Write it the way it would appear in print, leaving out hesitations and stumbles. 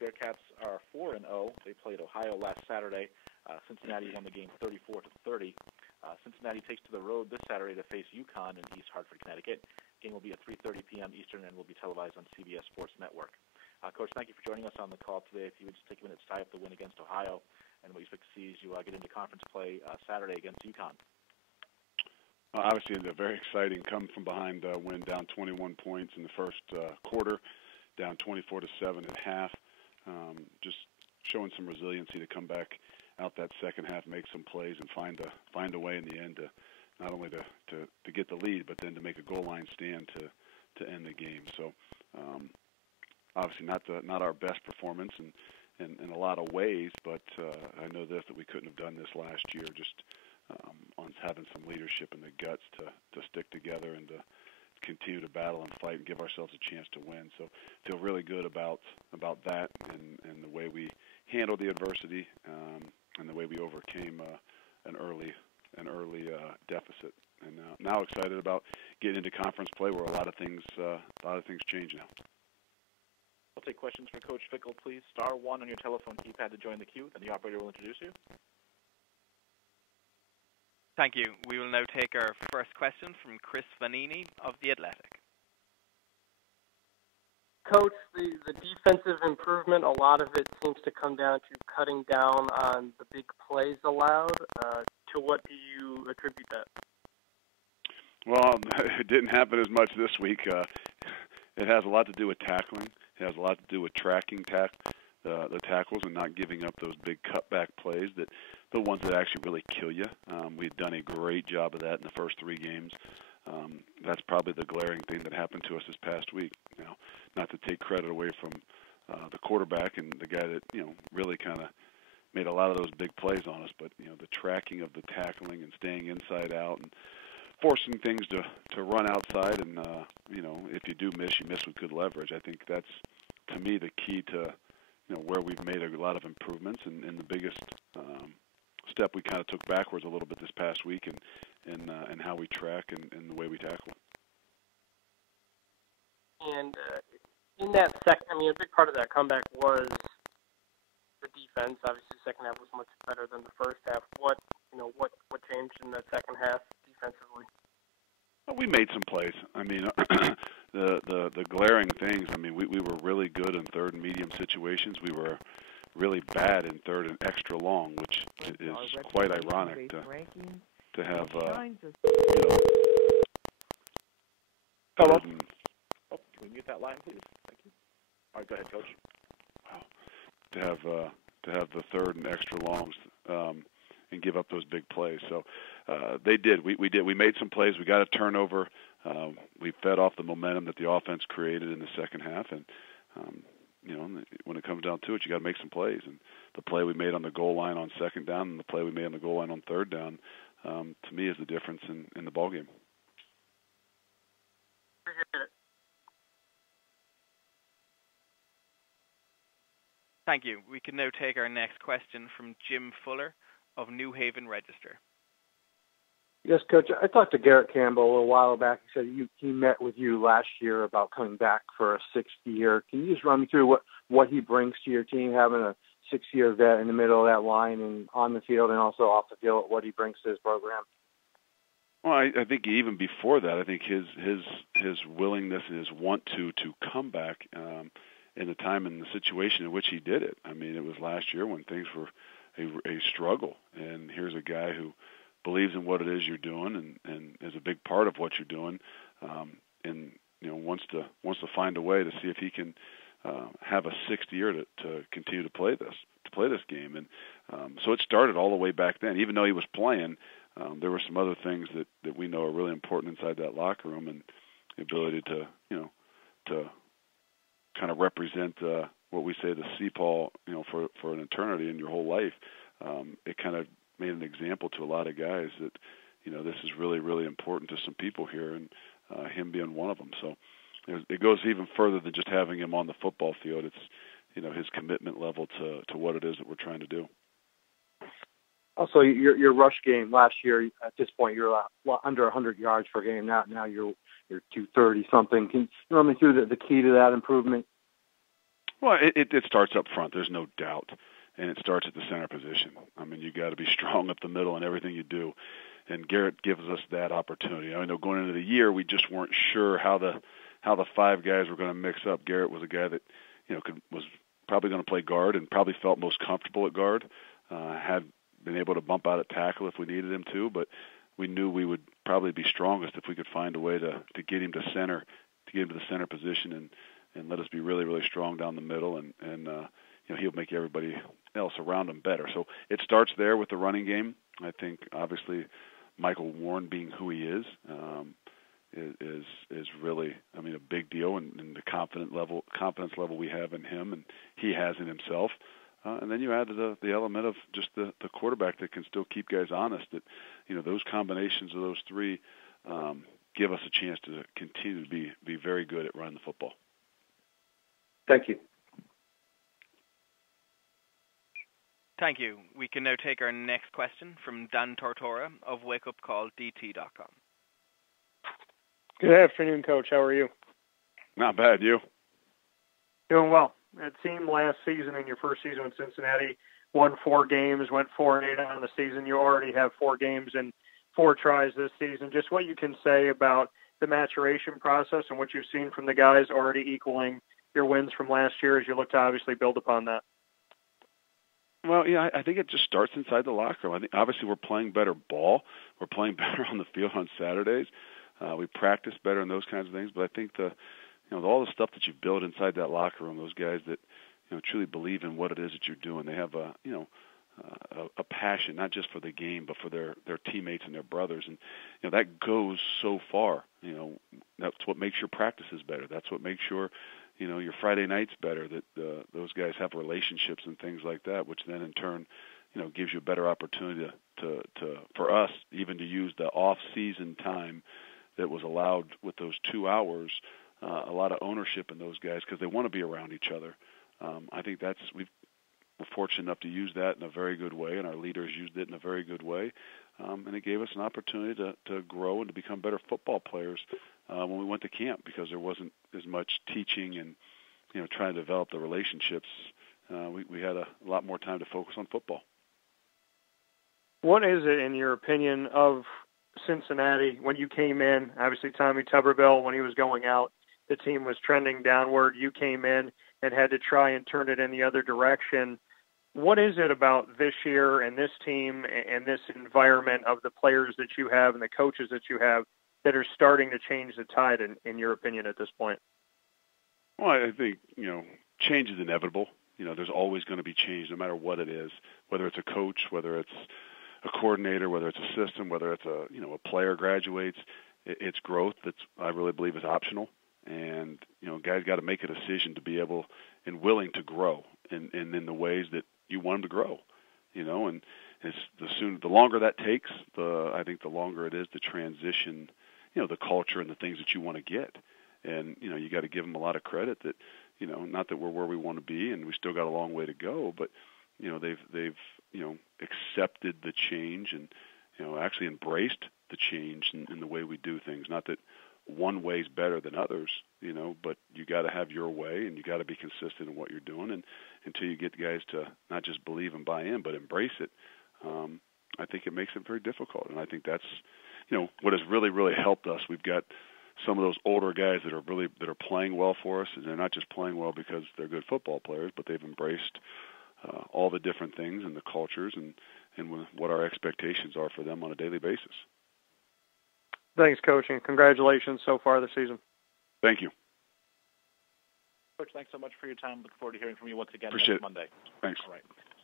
Bearcats are 4-0. They played Ohio last Saturday. Cincinnati won the game 34-30. Cincinnati takes to the road this Saturday to face UConn in East Hartford, Connecticut. Game will be at 3:30 p.m. Eastern and will be televised on CBS Sports Network. Coach, thank you for joining us on the call today. If you would just take a minute to tie up the win against Ohio and what you expect to see as you get into conference play Saturday against UConn. Obviously, a very exciting come from behind win, down 21 points in the first quarter, down 24-7 at half. Just showing some resiliency to come back out that second half, make some plays, and find a way in the end to not only to get the lead, but then to make a goal line stand to end the game. So obviously not our best performance in a lot of ways, but I know that we couldn't have done this last year. Just on having some leadership and the guts to stick together and to continue to battle and fight and give ourselves a chance to win. So feel really good about that and the way we handled the adversity and the way we overcame an early deficit. And now excited about getting into conference play where a lot of things change now. I'll take questions for Coach Fickell, please. *1 on your telephone keypad to join the queue, and the operator will introduce you. Thank you. We will now take our first question from Chris Vanini of The Athletic. Coach, the defensive improvement, a lot of it seems to come down to cutting down on the big plays allowed. To what do you attribute that? Well, it didn't happen as much this week. It has a lot to do with tackling. It has a lot to do with tracking the tackles and not giving up those big cutback plays, the ones that actually really kill you. We've done a great job of that in the first 3 games. That's probably the glaring thing that happened to us this past week. Not to take credit away from the quarterback and the guy that really kind of made a lot of those big plays on us, but the tracking of the tackling and staying inside out and forcing things to run outside, and if you do miss, you miss with good leverage. I think that's, to me, the key to where we've made a lot of improvements, and the biggest step we kind of took backwards a little bit this past week, and how we track and the way we tackle. And in that second, a big part of that comeback was the defense. Obviously, the second half was much better than the first half. What changed in the second half defensively? Well, we made some plays. The glaring things. We were really good in third and medium situations. We were really bad in third and extra long, which is quite ironic to have. Hello. Can we mute that line, please? Thank you. All right, go ahead, Coach. Wow. To have the third and extra longs and give up those big plays. So they did. We did. We made some plays. We got a turnover. We fed off the momentum that the offense created in the second half, and when it comes down to it, you got to make some plays. And the play we made on the goal line on second down and the play we made on the goal line on third down, to me, is the difference in the ball game. Thank you. We can now take our next question from Jim Fuller of New Haven Register. Yes, Coach. I talked to Garrett Campbell a little while back. He said he met with you last year about coming back for a 6th year. Can you just run me through what he brings to your team, having a 6-year vet in the middle of that line and on the field and also off the field, what he brings to his program? Well, I think even before that, I think his willingness and his want to come back in the time and the situation in which he did it. It was last year when things were a struggle, and here's a guy who believes in what it is you're doing and is a big part of what you're doing, and wants to find a way to see if he can have a 6th year to continue to play this game. And so it started all the way back then. Even though he was playing, there were some other things that we know are really important inside that locker room, and the ability to kind of represent what we say the CPAW, for an eternity in your whole life. It kind of made an example to a lot of guys that, this is really, really important to some people here, and him being one of them. So it goes even further than just having him on the football field. It's, his commitment level to what it is that we're trying to do. Also, your rush game last year, at this point, you're under 100 yards per game. Now you're 230 something. Can you run me through the key to that improvement? Well, it starts up front. There's no doubt, and it starts at the center position. I mean, you got to be strong up the middle in everything you do, and Garrett gives us that opportunity. I know going into the year, we just weren't sure how the 5 guys were going to mix up. Garrett was a guy that was probably going to play guard and probably felt most comfortable at guard. Had been able to bump out at tackle if we needed him to, but we knew we would probably be strongest if we could find a way to get him to center, to get him to the center position and let us be really, really strong down the middle, and he'll make everybody else around him better. So it starts there with the running game. I think obviously Michael Warren being who he is really, I mean, a big deal, and the confidence level we have in him and he has in himself. And then you add the element of just the quarterback that can still keep guys honest. That those combinations of those 3 give us a chance to continue to be very good at running the football. Thank you. Thank you. We can now take our next question from Dan Tortora of WakeUpCallDT.com. Good afternoon, Coach. How are you? Not bad. You? Doing well. It seemed last season, in your first season with Cincinnati, won 4 games, went 4-8 on the season. You already have 4 games and 4 tries this season. Just what you can say about the maturation process and what you've seen from the guys already equaling your wins from last year as you look to obviously build upon that. Well, yeah, I think it just starts inside the locker room. I think obviously we're playing better ball. We're playing better on the field on Saturdays. We practice better and those kinds of things. But I think all the stuff that you build inside that locker room, those guys that truly believe in what it is that you're doing, they have a passion not just for the game but for their teammates and their brothers, and that goes so far. That's what makes your practices better. That's what makes your your Friday nights better, that those guys have relationships and things like that, which then in turn, gives you a better opportunity for us even to use the off-season time that was allowed with those 2 hours, a lot of ownership in those guys because they want to be around each other. I think we're fortunate enough to use that in a very good way, and our leaders used it in a very good way, and it gave us an opportunity to grow and to become better football players when we went to camp, because there wasn't as much teaching and trying to develop the relationships. We had a lot more time to focus on football. What is it, in your opinion, of Cincinnati when you came in? Obviously, Tommy Tuberville, when he was going out, the team was trending downward. You came in and had to try and turn it in the other direction. What is it about this year and this team and this environment of the players that you have and the coaches that you have that are starting to change the tide, in your opinion, at this point? Well, I think, change is inevitable. There's always going to be change no matter what it is, whether it's a coach, whether it's a coordinator, whether it's a system, whether it's a player graduates. It's growth that's, I really believe, is optional. And, guys got to make a decision to be able and willing to grow in the ways that you want them to grow, and it's the longer that takes, I think the longer it is to transition, the culture and the things that you want to get. And, you got to give them a lot of credit that, not that we're where we want to be and we still got a long way to go, but, they've accepted the change and, actually embraced the change in the way we do things. Not that one way's better than others, but you got to have your way and you got to be consistent in what you're doing. And until you get guys to not just believe and buy in, but embrace it, I think it makes it very difficult. And I think that's, what has really, really helped us. We've got some of those older guys that are playing well for us, and they're not just playing well because they're good football players, but they've embraced all the different things and the cultures and what our expectations are for them on a daily basis. Thanks, Coach, and congratulations so far this season. Thank you. Coach, thanks so much for your time. Look forward to hearing from you once again Appreciate next Monday. Thanks. All right.